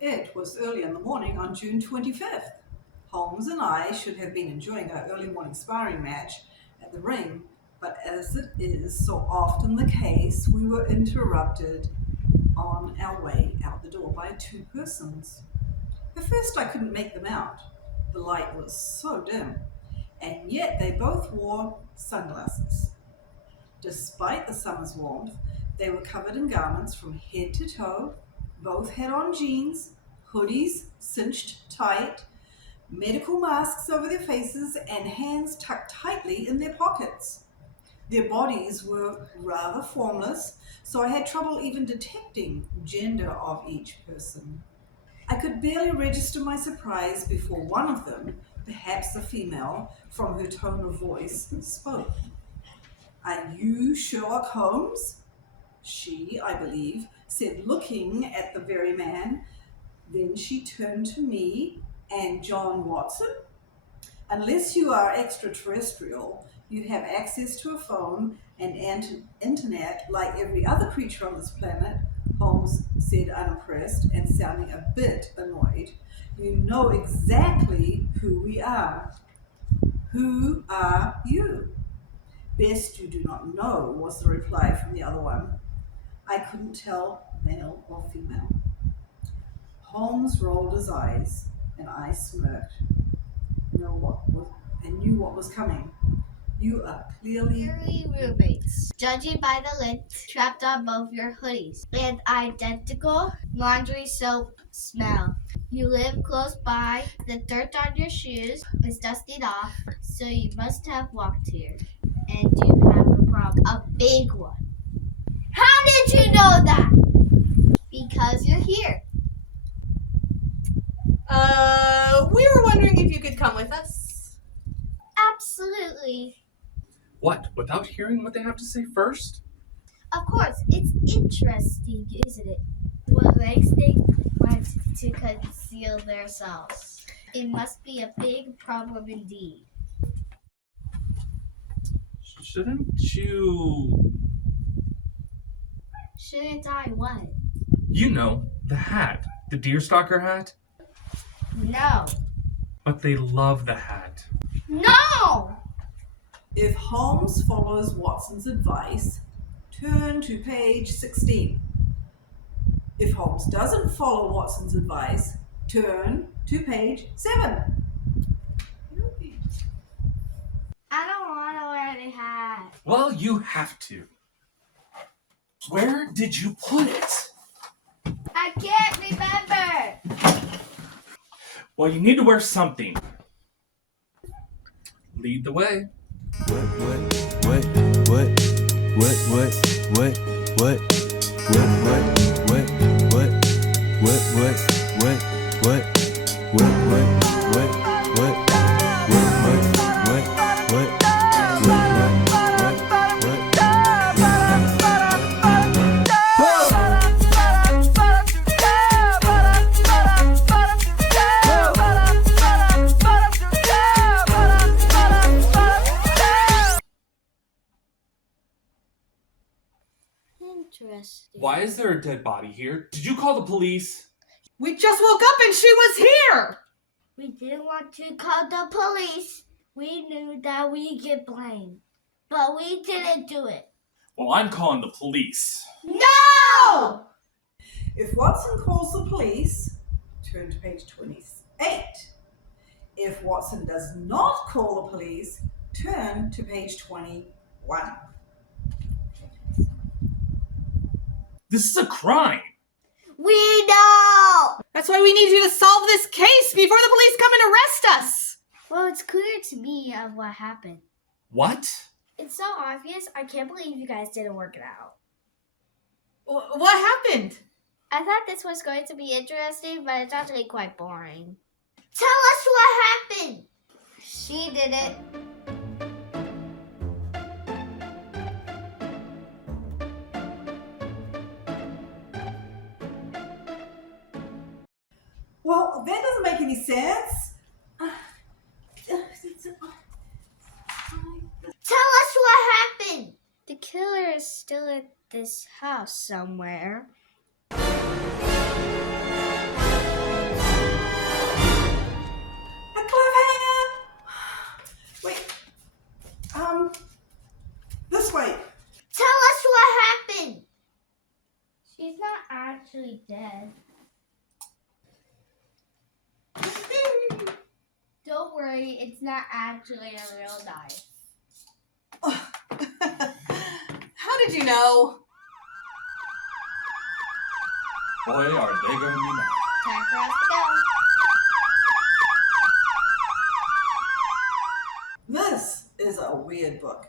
It was early in the morning on June 25th. Holmes and I should have been enjoying our early morning sparring match at the ring, but as it is so often the case, we were interrupted on our way out the door by two persons. At first I couldn't make them out. The light was so dim, and yet they both wore sunglasses. Despite the summer's warmth, they were covered in garments from head to toe. Both had on jeans, hoodies cinched tight, medical masks over their faces, and hands tucked tightly in their pockets. Their bodies were rather formless, so I had trouble even detecting gender of each person. I could barely register my surprise before one of them, perhaps a female, from her tone of voice, spoke. "Are you Sherlock Holmes?" She, I believe, said, looking at the very man. Then she turned to me. "And John Watson? Unless you are extraterrestrial, you have access to a phone and internet like every other creature on this planet," Holmes said, unimpressed and sounding a bit annoyed. "You know exactly who we are." "Who are you?" "Best you do not know," was the reply from the other one. I couldn't tell male or female. Holmes rolled his eyes, and I smirked. Knew what was coming. "You are clearly roommates, judging by the lint trapped on both your hoodies and identical laundry soap smell. You live close by, the dirt on your shoes is dusted off, so you must have walked here. And you have a problem, a big one. How did you know that?" "Because you're here." We were wondering if you could come with us. Absolutely. What, without hearing what they have to say first? Of course, it's interesting, isn't it? What makes they want to conceal themselves? It must be a big problem indeed. Shouldn't you... Shouldn't I what? You know, the hat. The deerstalker hat. No. But they love the hat. No! If Holmes follows Watson's advice, turn to page 16. If Holmes doesn't follow Watson's advice, turn to page 7. I don't want to wear the hat. Well, you have to. Where did you put it? I can't remember. Well, you need to wear something. Lead the way. Interesting. Why is there a dead body here? Did you call the police? We just woke up and she was here! We didn't want to call the police. We knew that we'd get blamed. But we didn't do it. Well, I'm calling the police. No! If Watson calls the police, turn to page 28. If Watson does not call the police, turn to page 21. This is a crime. We know! That's why we need you to solve this case before the police come and arrest us! Well, it's clear to me of what happened. What? It's so obvious, I can't believe you guys didn't work it out. What happened? I thought this was going to be interesting, but it's actually quite boring. Tell us what happened! She did it. Well, that doesn't make any sense. Tell us what happened! The killer is still at this house somewhere. Tell us what happened. She's not actually dead. Don't worry, it's not actually a real knife. How did you know? Boy, are they going to be mad. Time for us to go. This is a weird book.